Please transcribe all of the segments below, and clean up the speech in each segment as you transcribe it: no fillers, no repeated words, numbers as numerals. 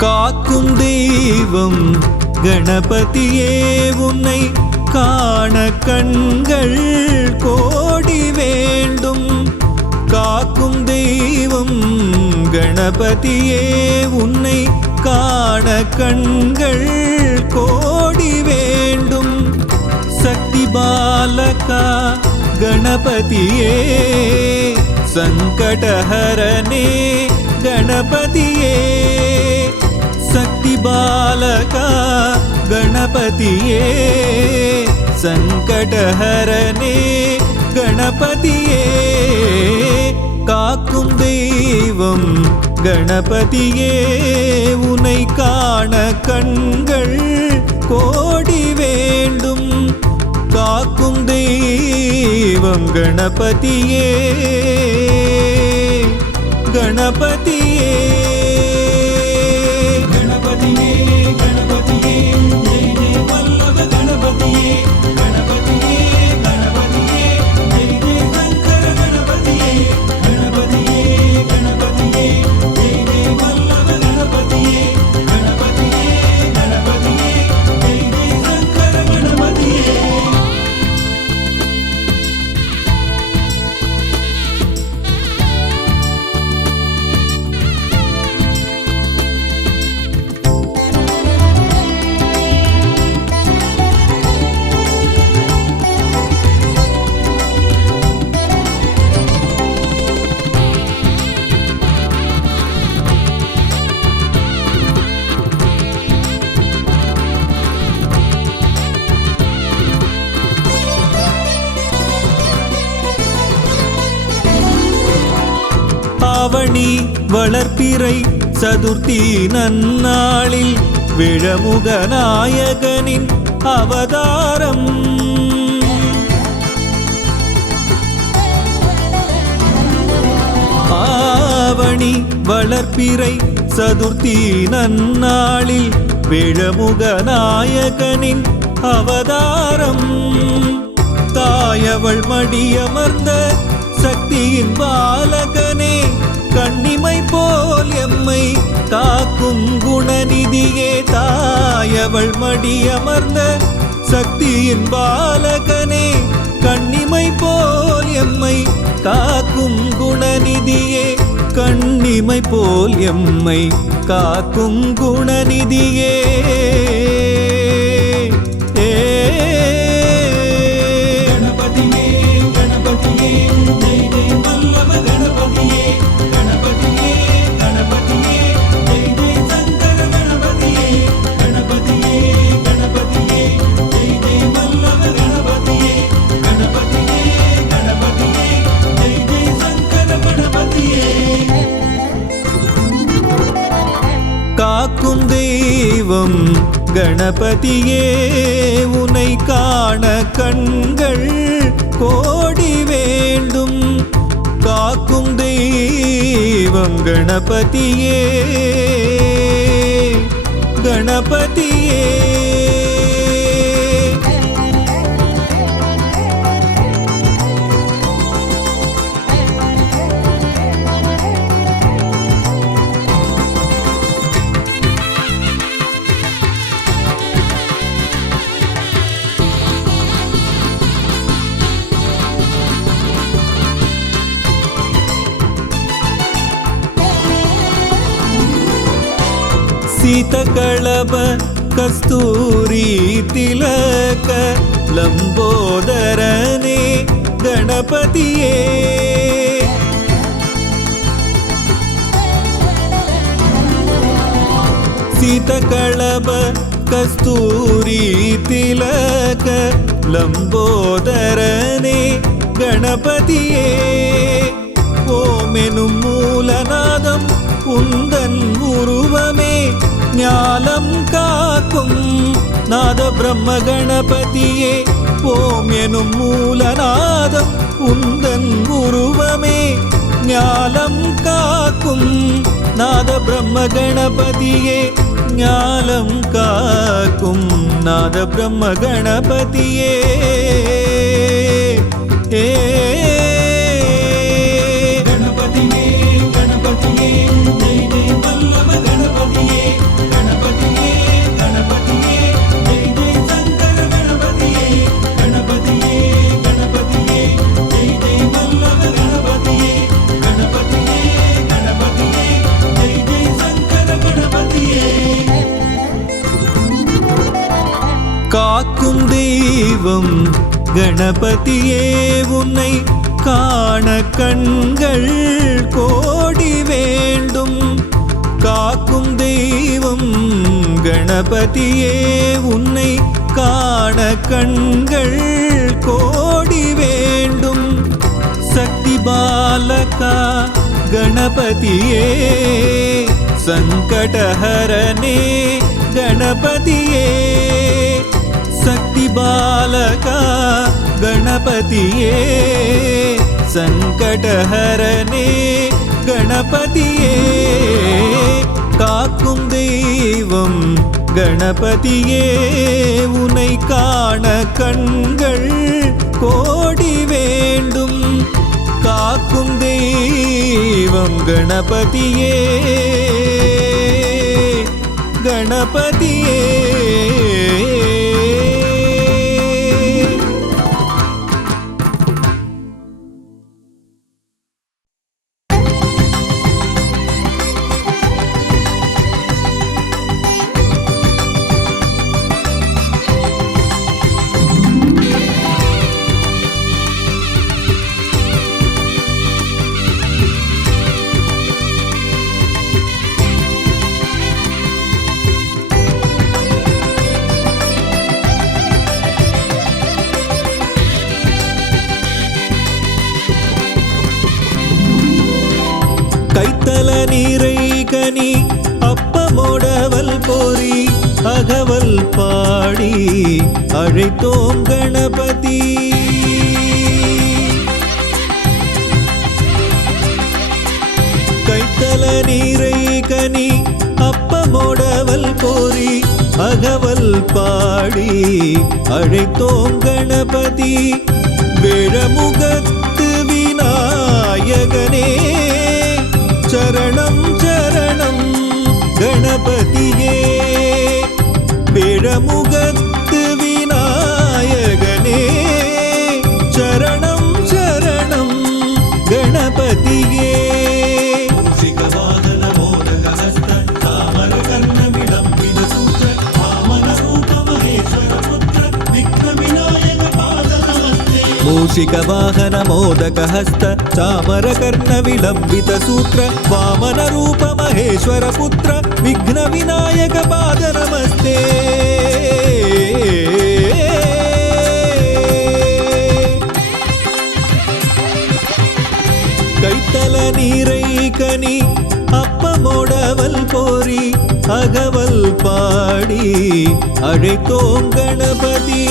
காக்கும் தெய்வம் கணபதியே உன்னை காண கண்கள் கோடி வேண்டும். காக்கும் தெய்வம் கணபதியே உன்னை காண கண்கள் கோடி வேண்டும். சக்தி பாலகா கணபதியே சங்கடஹரனே கணபதியே. சக்தி பாலகா கணபதியே சங்கடஹரனே கணபதியே. காக்கும் தெய்வம் கணபதியே உன்னை காண கண்கள் கோடி வேண்டும். காக்கும் தெய்வம் கணபதியே கணபதியே. கணபதியே கணபதியே ஜெய ஜெய வல்லப கணபதியே. கணபதியே கணபதியே ஜெய ஜெய சங்கர கணபதியே. கணபதியே கணபதியே ஜெய ஜெய வல்லப கணபதியே. கணபதியே கணபதியே ஜெய ஜெய சங்கர கணபதியே. ஆவணி வளர்ப்பிறை சதுர்த்தி நன்னாளில் விழமுக நாயகனின் அவதாரம். ஆவணி வளர்ப்பிறை சதுர்த்தி நன்னாளில் விழமுக நாயகனின் அவதாரம். தாயவள் மடியமர்ந்த சக்தியின் பாலகனே கண்ணிமை போல் எம்மை காக்கும் குணநிதியே. தாயவள் மடியமர்ந்த சக்தியின் பாலகனே கண்ணிமை போல் எம்மை காக்கும் குணநிதியே. கண்ணிமை போல் எம்மை காக்கும் குணநிதியே. காக்கும் தெய்வம் கணபதியே உன்னை காண கண்கள் கோடி வேண்டும். காக்கும் தெய்வம் கணபதியே கணபதியே. सीतकळभ कस्तूरी तिलक लंबोदरने गणपतिये. सीतकळभ कस्तूरी तिलक लंबोदरने गणपतिये. ओमेनुम मूलनादम उन्दन उरुवमे ஞாலம் காக்கும் நாத பிரம்ம கணபதியே. ஓம் எனும் மூலநாதம் உந்தன் உருவமே ஞாலம் காக்கும் நாத பிரம்ம கணபதியே. ஞாலம் காக்கும் நாத பிரம்ம கணபதியே. கணபதியே கணபதியே ஜெய ஜெய வல்லப கணபதியே. காக்கும் தெய்வம் கணபதியே உன்னை காண கண்கள் கோடி வேண்டும். காக்கும் தெய்வம் கணபதியே உன்னை காண கண்கள் கோடி வேண்டும். சக்தி பாலகா கணபதியே சங்கடஹரனே கணபதியே. சக்தி பாலகா கணபதியே சங்கடஹரனே கணபதியே. காக்கும் தெய்வம் கணபதியே உன்னை காண கண்கள் கோடி வேண்டும். காக்கும் தெய்வம் கணபதியே கணபதியே. கைத்தல நீரை கனி அப்பமோடவல் போரி அகவல் பாடி அழைத்தோம் கணபதி. கைத்தல நீரை கனி அப்பமோடவல் போரி அகவல் பாடி அழைத்தோம் கணபதி. வேழமுகத்து விநாயகனே சரணம் சரணம் கணபதியே. வேழமுகத்து விநாயகனே சரணம் சரணம் கணபதியே. மூஷிக வாகன மோதக ஹஸ்த சாமர கர்ண விலம்பித சூத்ர வாமன ரூப மகேஸ்வர புத்திர விக்ன விநாயக பாத நமஸ்தே. கைத்தல நீரை கனி அப்பமோடவல் போரி அகவல் பாடி அழைத்தோம் கணபதி.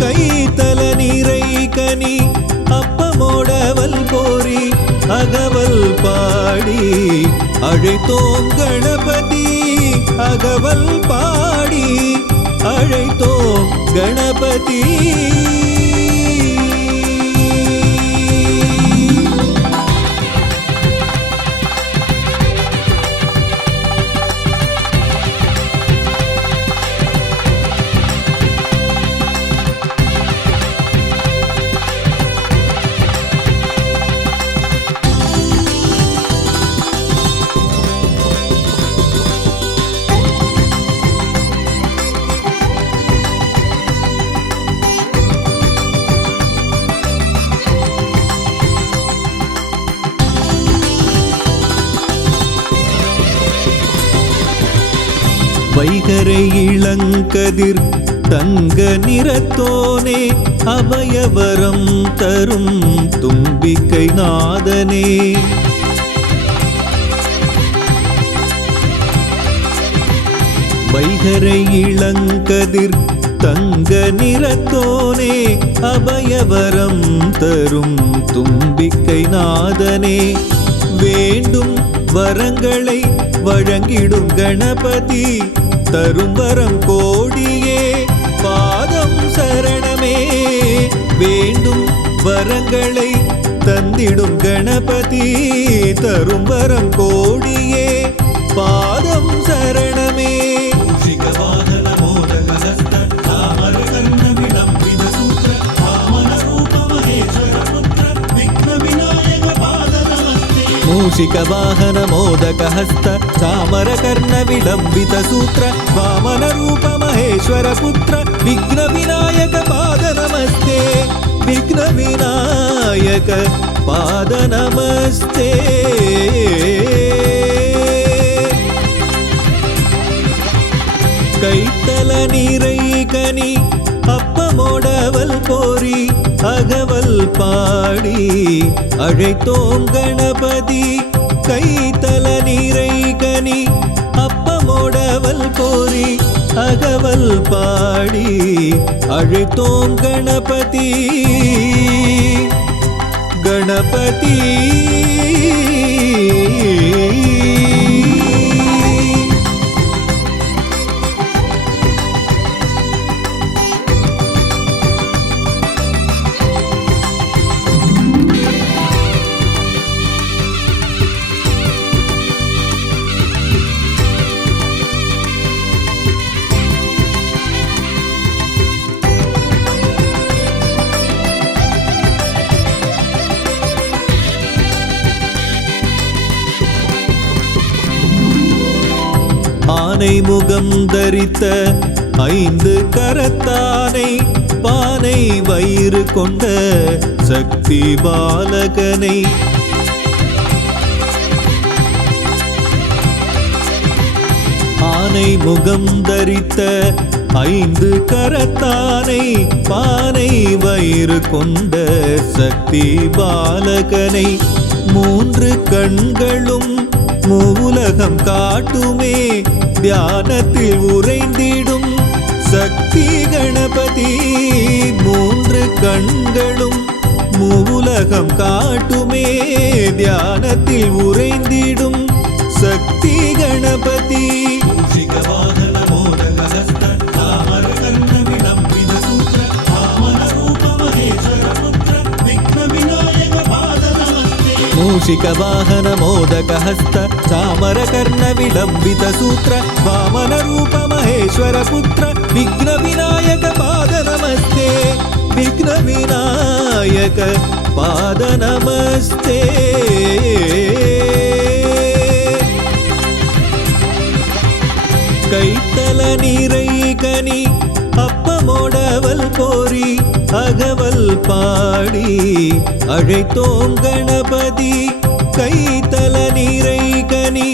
கைத்தல நீரை கனி அப்பமோடவல் போரி அகவல் பாடி அழைத்தோம் கணபதி. அகவல் பாடி அழைத்தோம் கணபதி. வைகரை இளங்கதிர் தங்க நிறத்தோனே அபயவரம் தரும் தும்பிக்கை நாதனே. வைகரை இளங்கதிர் தங்க நிறத்தோனே அபயவரம் தரும் தும்பிக்கை நாதனே. வேண்டும் வரங்களை வழங்கிடும் கணபதி தரும் வரம் கோடியே பாதம் சரணமே. வேண்டும் வரங்களை தந்திடும் கணபதி தரும் வரம் கோடியே பாதம் சரணமே. மூஷிக வாகன மோதக ஹஸ்த சாமர கர்ண விலம்பித சூத்ர வாமன ரூப महेश्वर पुत्र विघ्न विनायक पाद नमस्ते विघ्न विनायक पाद नमस्ते கைத்தல நீரைகனி அப்பமோடவல் போரி அகவல் பாடி அழைத்தோம் கணபதி கைத்தல நீரைகனி அப்பமோடவல் போரி அகவல் பாடி அழைத்தோம் கணபதி கணபதி ஆனை முகம் தரித்த ஐந்து கரத்தானை பானை வயிறு கொண்ட சக்தி பாலகனை ஆனை முகம் தரித்த ஐந்து கரத்தானை பானை வயிறு கொண்ட சக்தி பாலகனை மூன்று கண்களும் மூலகம் காட்டுமே தியானத்தில் உறைந்திடும் சக்தி கணபதி மூன்று கண்களும் மூலகம் காட்டுமே தியானத்தில் உறைந்திடும் சக்தி கணபதி मूषिक वाहन मोदक हस्त चामर कर्ण विलंबित सूत्र वामन रूप महेश्वर पुत्र विघ्न विनायक पाद नमस्ते विघ्न विनायक पाद नमस्ते கைத்தல நீரைகனி அப்பமோடவல் போரி அகவல் பாடி அழைத்தோம் கணபதி கைத்தல நீரைகனி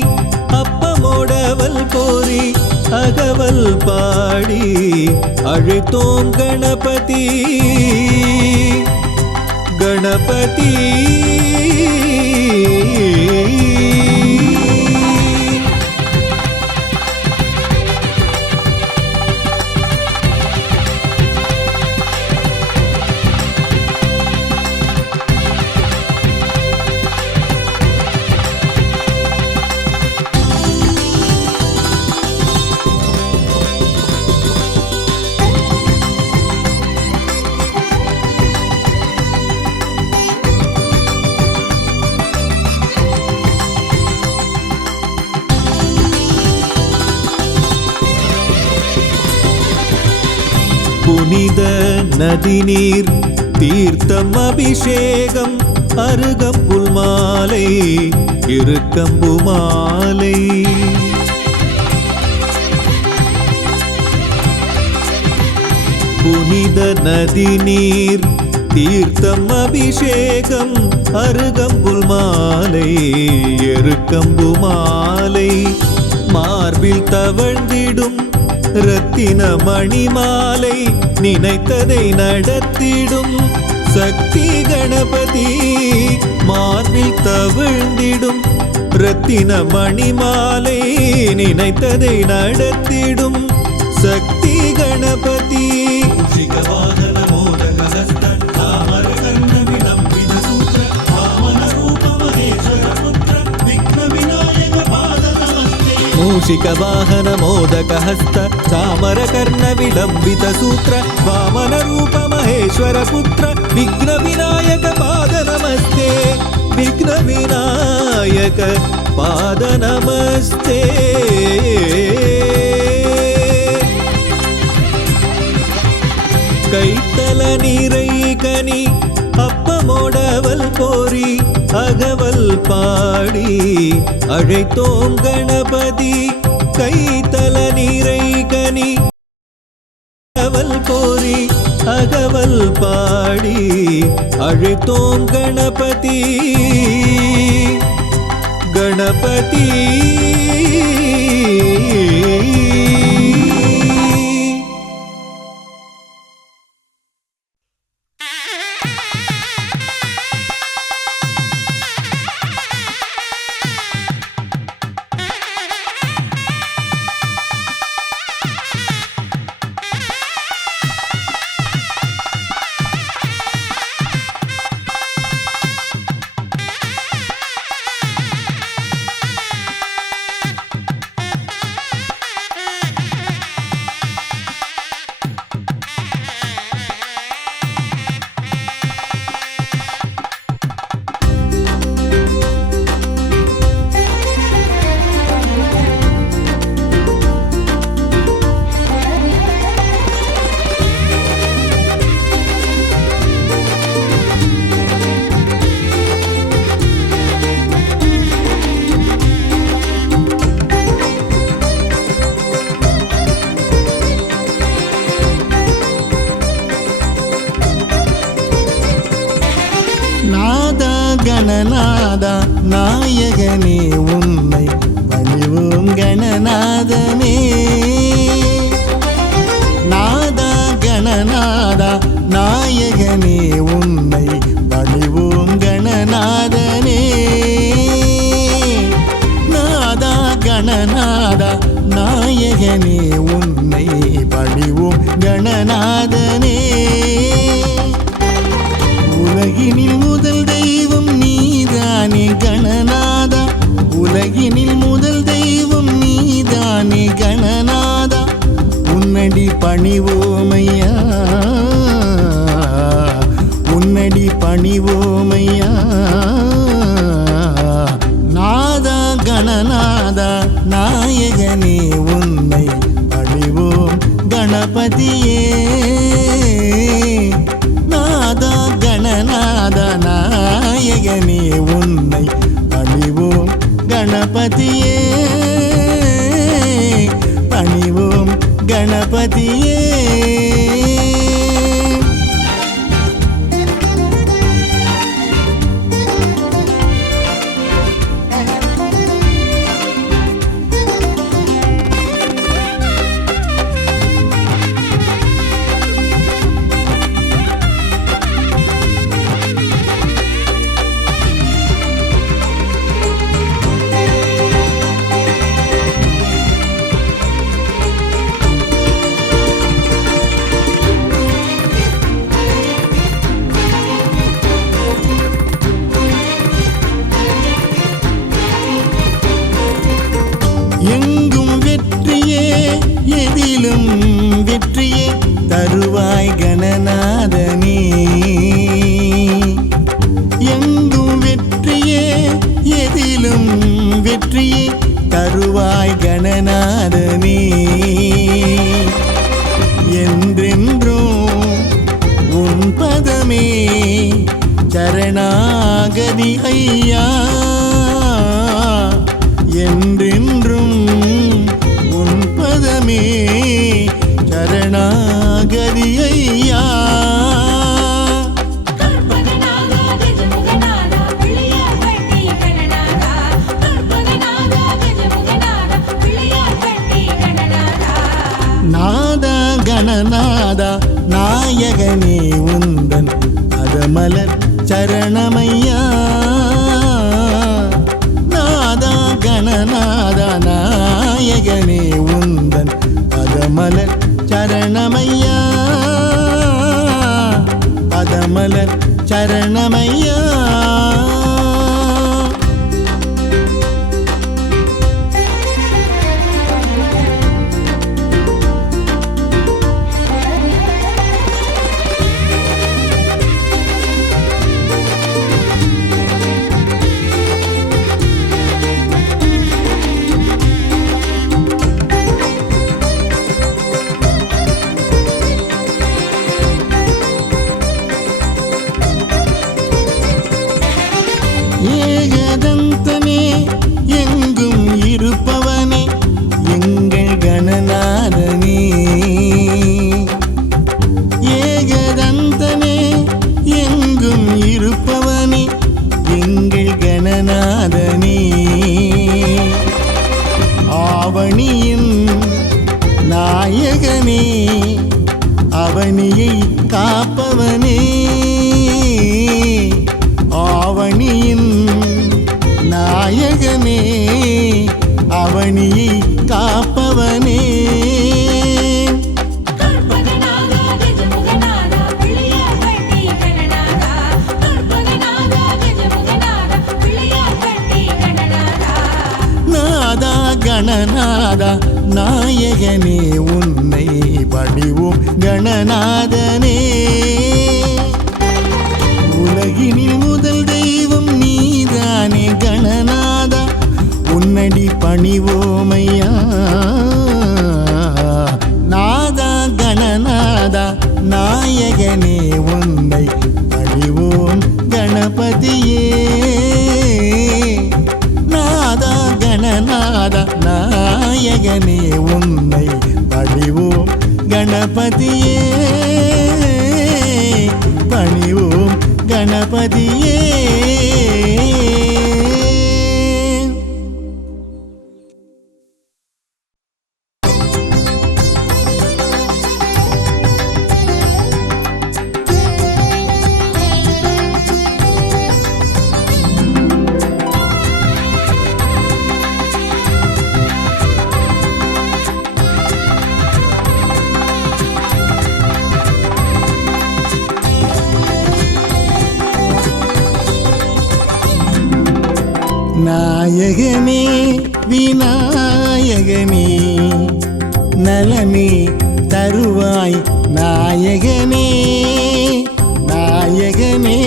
அப்பமோடவல் போரி அகவல் பாடி அழைத்தோம் கணபதி கணபதி புனித நதி நீர் தீர்த்தம் அபிஷேகம் அருகம்புல் மாலை இருக்கம்பு மாலை புனித நதி நீர் தீர்த்தம் அபிஷேகம் அருகம்புல் மாலை எருக்கம்பு மாலை மார்பில் தவழ்ந்திடும் ரத்தின மணிமாலை நினைத்ததை நடத்திடும் சக்தி கணபதி மார்பில் தவிழ்ந்திடும் ரத்தின மணிமாலை நினைத்ததை நடத்திடும் சக்தி கணபதி मूषिक वाहन मोदक हस्त चामर कर्ण विलंबित सूत्र वामन रूप महेश्वर पुत्र विघ्न विनायक पाद नमस्ते विघ्न विनायक पाद नमस्ते கைத்தல நீரைகனி அப்பமோடவல் போரி அகவல் பாடி அழைத்தோம் கணபதி கைத்தல நீரைகனி மோடவல் போரி அகவல் பாடி அழைத்தோம் கணபதி கணபதி. கணநாதா நாயகனே உன்னை பணிவோம் கணநாதனே. நாதா கணநாதா நாயகனே உன்னை பணிவோம் கணநாதனே. நாதா கணநாதா நாயகனே உன்னை பணிவோம் கணநாதனே. உலகினில் முதல் தெய்வம் நீதானே கணநாதா, உலகினில் முதல் தெய்வம் நீதானே கணநாதா. உன்னடி பணிவோமையா, உன்னடி பணிவோமையா. நாதா கணநாதா நாயகனே உன்னை பணிவோம் கணபதியே. நாதா கணநாத நாயகனே உன்னை பணிவோம் கணபதியே, பணிவோம் கணபதியே. எங்கும் வெற்றியே எதிலும் வெற்றியே தருவாய் கணநாதனே. எங்கும் வெற்றியே எதிலும் வெற்றியே தருவாய் கணநாதனே. என்றென்றும் உன் பதமே சரணாகதி ஐயா. என்றென்றும் உன் பதமே சரணாகதி ஐயா. நாதா கணநாதா நாயகனே உந்தன் பதமலர் சரணமையா. நாதா கணநாதா நாயகனே உந்தன் பதமலர் சரணமையா, பதமலர் சரணமையா. ஆவணியின் நாயகனே அவனியை காப்பவனே ஆவணியின் நாயகனே அவனியை காப்பவனே நாதா கணநாதா நாயகனே உன்னை பணிவோம் கணநாதனே உலகினில் முதல் தெய்வம் நீதானே கணநாதா உன்னடி பணிவோமையா நாதா கணநாதா நாயகனே உன்னை பணிவோம் கணபதியே நாதா கணநாதா நாயகனே உன்னை பணிவோம் கணபதியே பணிவோம் கணபதியே நாயகனே விநாயகனே நலமே தருவாய் நாயகனே நாயகனே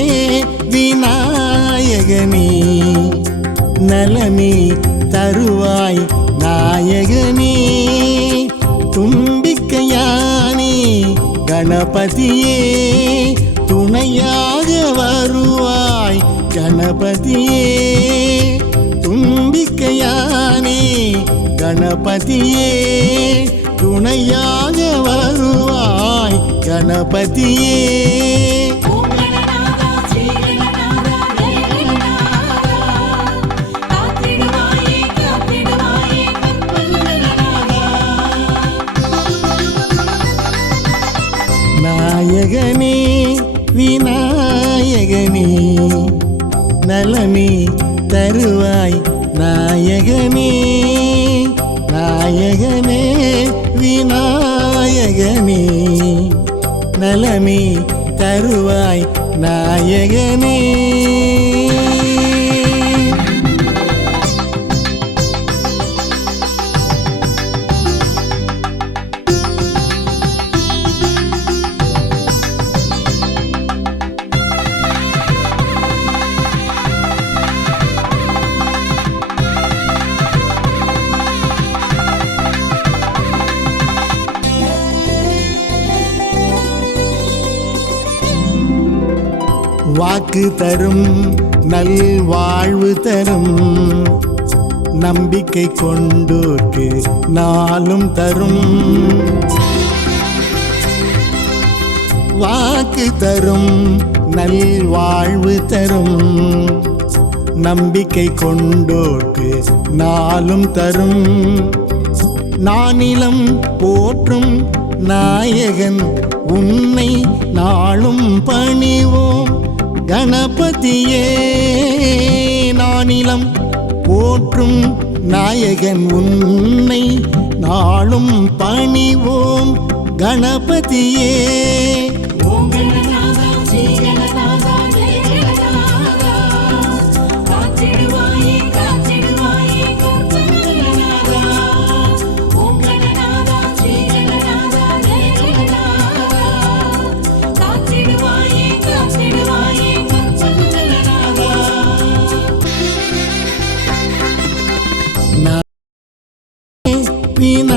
விநாயகனே நலமே தருவாய் நாயகனே தும்பிக்கையானே கணபதியே துணையாக வருவாய் கணபதியே தும்பிக்கையானே கணபதியே துணையாக வருவாய் கணபதியே நாயகனே விநாயகனே நலமே தருவாய் நாயகனே நாயகனே விநாயகனே நலமே தருவாய் நாயகனே வாக்கு தரும் நல்வாழ்வு தரும் நம்பிக்கை கொண்டோர்க்கு நாளும் தரும் வாக்கு தரும் நல்வாழ்வு தரும் நம்பிக்கை கொண்டோர்க்கு நாளும் தரும் நானிலம் போற்றும் நாயகன் உன்னை நாளும் பணிவோம் கணபதியே நானிலம் போற்றும் நாயகன் உன்னை நாளும் பணிவோம் கணபதியே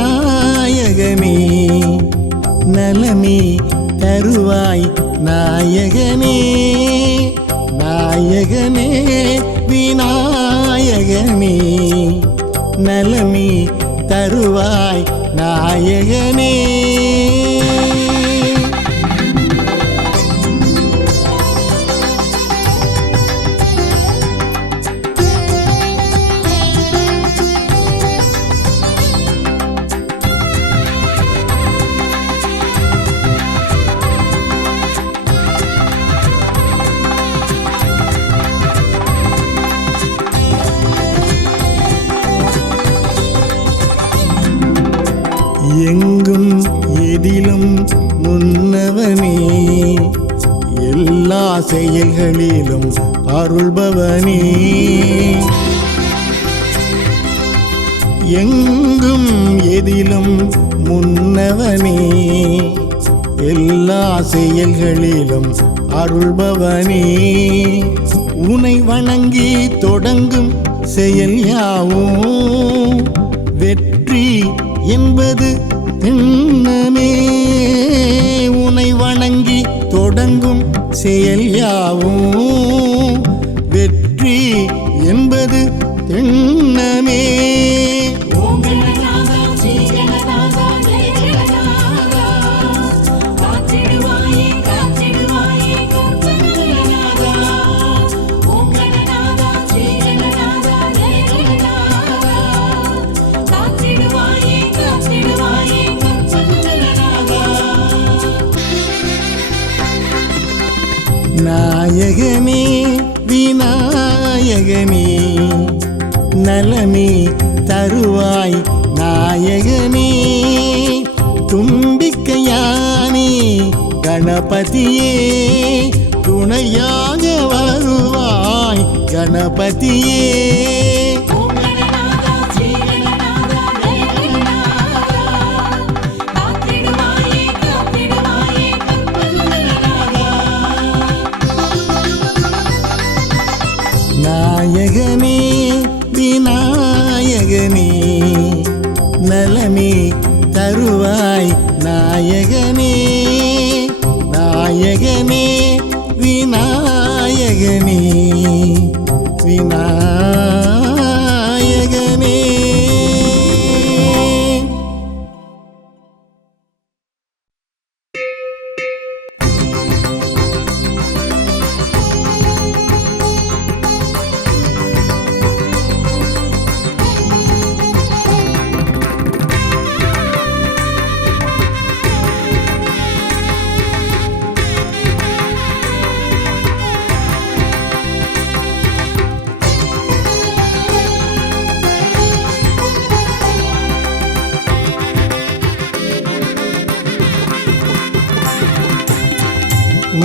விநாயகனே நலமே தருவாய் நாயகனே நாயகனே விநாயகனே நலமே தருவாய் நாயகனே எங்கும் எதிலும் முன்னவனே, எல்லா செயல்களிலும் அருள்பவனே. எங்கும் எதிலும் முன்னவனே, எல்லா செயல்களிலும் அருள்பவனே. உனை வணங்கி தொடங்கும் செயல் யாவும் வெற்றி என்பது எண்ணமே. உனை வணங்கி தொடங்கும் செயல் யாவும் வெற்றி என்பது எண்ணமே. நாயகனே விநாயகனே, நலமே தருவாய் நாயகனே. தும்பிக்கையானே கணபதியே, துணையாக வருவாய் கணபதியே. நாயகனே விநாயகனே, நலமே தருவாய் நாயகனே. நாயகனே விநாயகனே, விநாயகனே.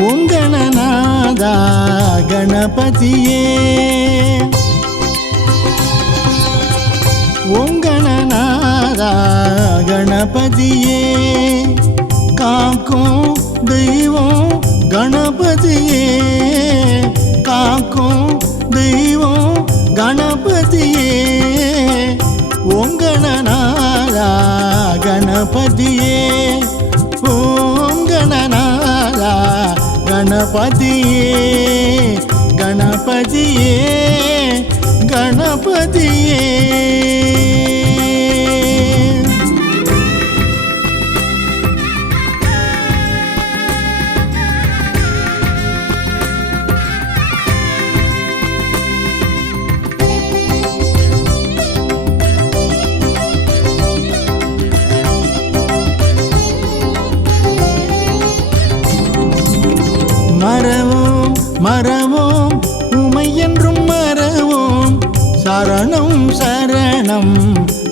ஓம் கணநாதா கணபதியே, ஓம் கணநாதா கணபதியே. காக்கும் தெய்வம் கணபதியே, காக்கும் தெய்வம் கணபதியே. ஓம் கணநாதா கணபதியே, ஓம் கணநாதா கணபதியே. கணபதியே கணபதியே. மறவோம் மறவோம் உமை என்றும் மறவோம், சரணம் சரணம்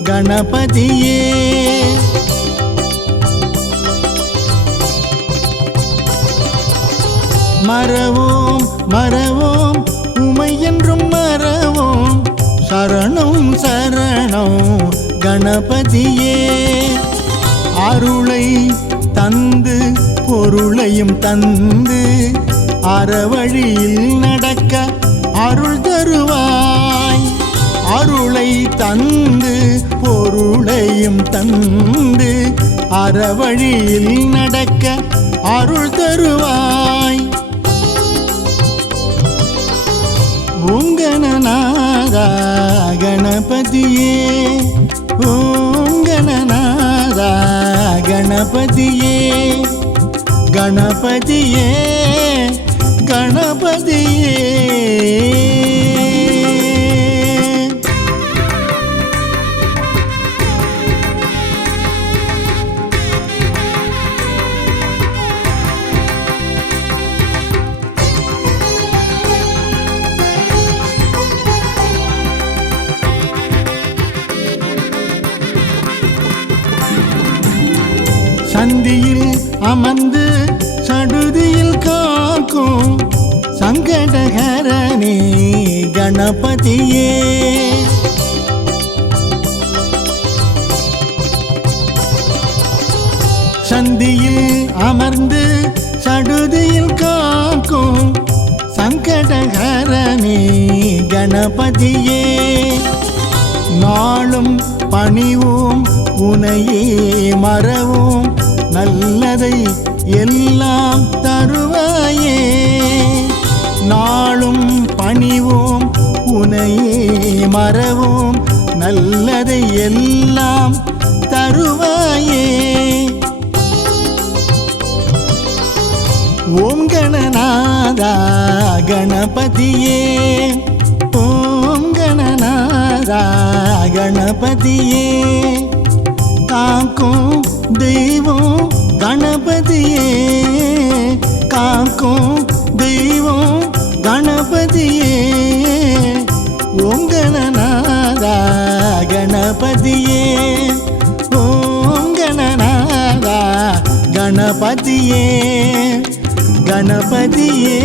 கணபதியே. மறவோம் மறவோம் உமை என்றும் மறவோம், சரணம் சரணம் கணபதியே. அருளை தந்து பொருளையும் தந்து அறவழியில் நடக்க அருள் தருவாய். அருளை தந்து பொருளையும் தந்து அறவழியில் நடக்க அருள் தருவாய். ஓம் கணநாதா கணபதியே, ஓம் கணநாதா கணபதியே. கணபதியே கணபதியே. சந்தியில் அமர்ந்து சடுதியில் காக்கும் சங்கடஹரனே கணபதியே. சந்தியில் அமர்ந்து சடுதியில் காக்கும் சங்கடஹரனே கணபதியே. நாளும் பணிவோம் உனையே மறவோம் நல்லதை எல்லாம் தருவாயே. நாளும் பணிவோம் உனையே மறவோம் நல்லதை எல்லாம் தருவாயே. ஓம் கணநாதா கணபதியே, ஓம் கணநாதா கணபதியே. காக்கும் தெய்வம் கணபதியே, காக்கும் தெய்வம் கணபதியே. ஓம் கணநாதா கணபதியே, ஓம் கணநாதா கணபதியே, கணபதியே.